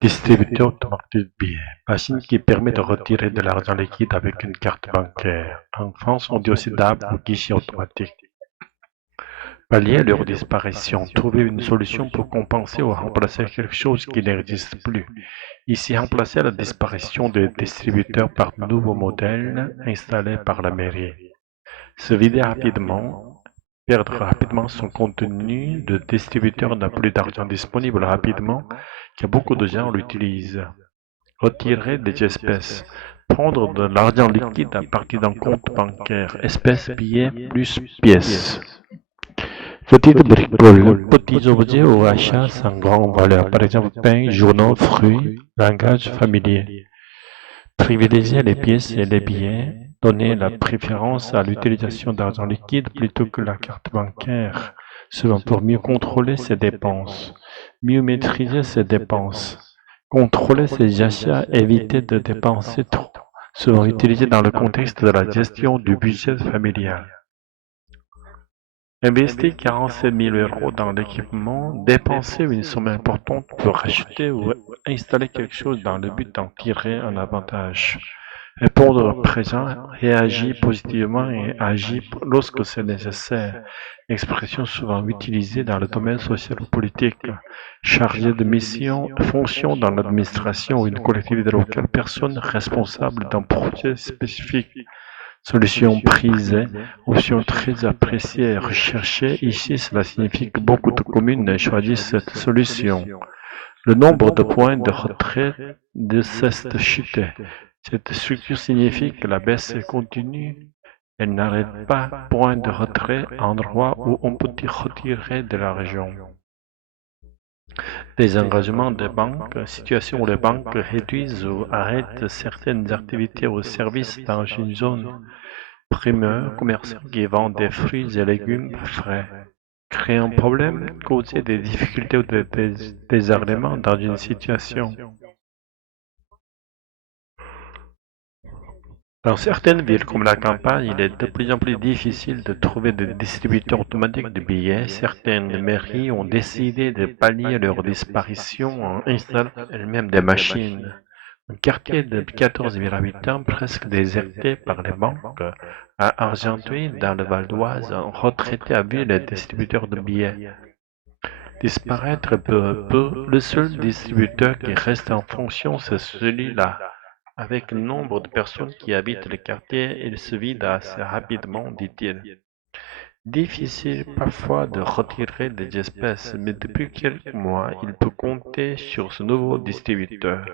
Distributeur automatique de billets, machine qui permet de retirer de l'argent liquide avec une carte bancaire. En France, on dit aussi DAB ou guichet automatique. Pallier leur disparition, trouver une solution pour compenser ou remplacer quelque chose qui n'existe plus. Ici, remplacer la disparition des distributeurs par de nouveaux modèles installés par la mairie. Se vider rapidement, perdre rapidement son contenu, le distributeur n'a plus d'argent disponible rapidement, car beaucoup de gens l'utilisent. Retirer des espèces. Prendre de l'argent liquide à partir d'un compte bancaire. Espèces, billets, plus pièces. Petite bricole. Petits objets ou achats sans grande valeur. Par exemple, pain, journaux, fruits, langage familier. Privilégier les pièces et les billets. Donner la préférence à l'utilisation d'argent liquide plutôt que la carte bancaire. Souvent pour mieux contrôler ses dépenses. Mieux maîtriser ses dépenses. Contrôler ses achats, éviter de dépenser trop, souvent utilisé dans le contexte de la gestion du budget familial. Investir 47 000 € dans l'équipement, dépenser une somme importante pour acheter ou installer quelque chose dans le but d'en tirer un avantage. Répondre présent, réagir positivement et agir lorsque c'est nécessaire. Expression souvent utilisée dans le domaine social ou politique. Chargé de mission, fonction dans l'administration ou une collectivité locale, personne responsable d'un projet spécifique. Solution prisée, option très appréciée et recherchée. Ici, cela signifie que beaucoup de communes choisissent cette solution. Le nombre de points de retrait ne cesse de chuter. Cette structure signifie que la baisse est continue. Elle n'arrête pas. Point de retrait, endroit où on peut retirer de l'argent. Désengagement des banques, situation où les banques réduisent ou arrêtent certaines activités ou services dans une zone. Primeur, commerçant qui vend des fruits et légumes frais. Créer un problème, causer des difficultés ou des désagréments dans une situation. Dans certaines villes comme la campagne, il est de plus en plus difficile de trouver des distributeurs automatiques de billets. Certaines mairies ont décidé de pallier leur disparition en installant elles-mêmes des machines. Un quartier de 14 000 habitants, presque déserté par les banques, à Argenteuil, dans le Val d'Oise, un retraité a vu les distributeurs de billets disparaître peu à peu. Le seul distributeur qui reste en fonction, c'est celui-là. Avec le nombre de personnes qui habitent le quartier, il se vide assez rapidement, dit-il. Difficile parfois de retirer des espèces, mais depuis quelques mois, il peut compter sur ce nouveau distributeur.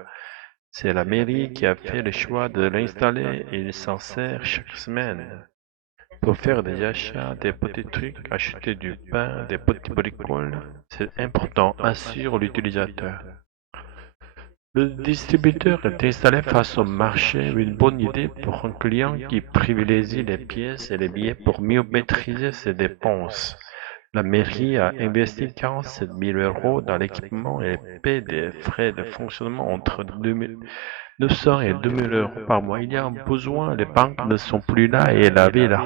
C'est la mairie qui a fait le choix de l'installer et il s'en sert chaque semaine. Pour faire des achats, des petits trucs, acheter du pain, des petits bricoles, c'est important, assure l'utilisateur. Le distributeur est installé face au marché, une bonne idée pour un client qui privilégie les pièces et les billets pour mieux maîtriser ses dépenses. La mairie a investi 47 000 € dans l'équipement et paie des frais de fonctionnement entre 900 et 2 000 € par mois. Il y a un besoin, les banques ne sont plus là et la ville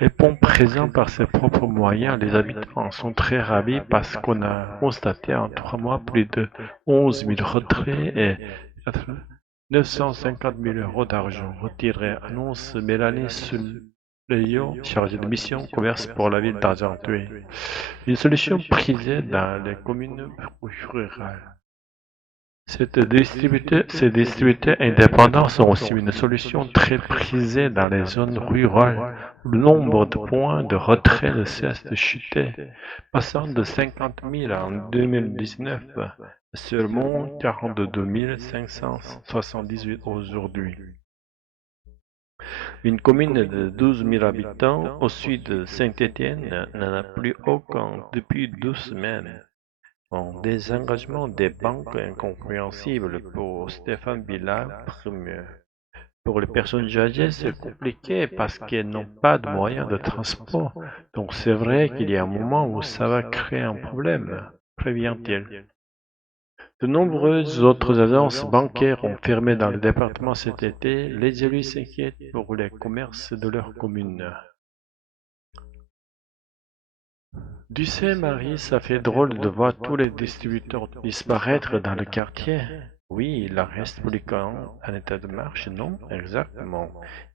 répond présent par ses propres moyens. Les habitants en sont très ravis parce qu'on a constaté en 3 mois plus de 11 000 retraits et 950 000 € d'argent retirés. Annonce Mélanie Souleyo, chargée de mission commerce pour la ville d'Argenteuil. Une solution prisée dans les communes rurales. Ces distributeurs indépendants sont aussi une solution très prisée dans les zones rurales. Le nombre de points de retrait ne cesse de chuter, passant de 50 000 en 2019 à seulement 42 578 aujourd'hui. Une commune de 12 000 habitants au sud de Saint-Étienne n'en a plus aucun depuis 12 semaines. Un désengagement des banques incompréhensible pour Stéphane Villa, premier. Pour les personnes âgées, c'est compliqué parce qu'elles n'ont pas de moyens de transport. Donc c'est vrai qu'il y a un moment où ça va créer un problème, prévient-il. De nombreuses autres agences bancaires ont fermé dans le département cet été. Les élus s'inquiètent pour les commerces de leur commune. Tu sais, Marie, ça fait drôle de voir tous les distributeurs disparaître dans le quartier. Oui, la républicain en état de marche, non? Exactement.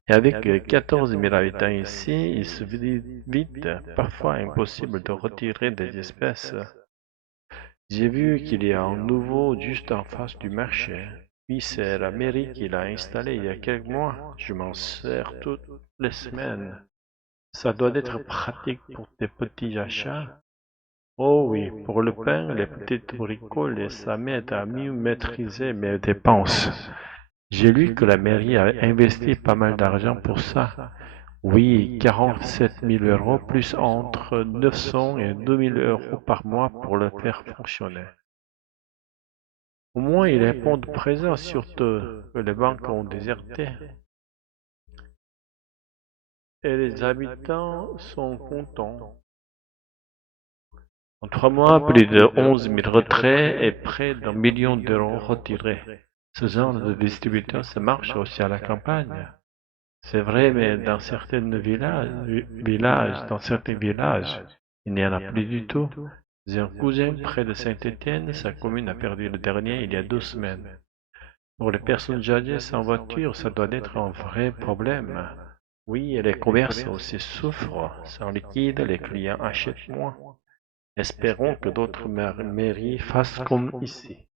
Et avec 14 000 habitants ici, il se dit vite, parfois impossible de retirer des espèces. J'ai vu qu'il y a un nouveau juste en face du marché. Oui, c'est la mairie qui l'a installé il y a quelques mois. Je m'en sers toutes les semaines. Ça doit être pratique pour tes petits achats. Oh oui, pour le pain, les petites bricoles, ça m'aide à mieux maîtriser mes dépenses. J'ai lu que la mairie a investi pas mal d'argent pour ça. Oui, 47 000 € plus entre 900 et 2 000 € par mois pour le faire fonctionner. Au moins, ils répondent présent, surtout que les banques ont déserté. Et les habitants sont contents. En 3 mois, plus de 11 000 retraits et près d'1 million d'euros retirés. Ce genre de distributeur, ça marche aussi à la campagne. C'est vrai, mais dans certains villages, il n'y en a plus du tout. J'ai un cousin près de Saint-Étienne, sa commune a perdu le dernier il y a 2 semaines. Pour les personnes âgées sans voiture, ça doit être un vrai problème. Oui, et les commerces aussi souffrent. Sans liquide, les clients achètent moins. Espérons que d'autres mairies fassent comme ici.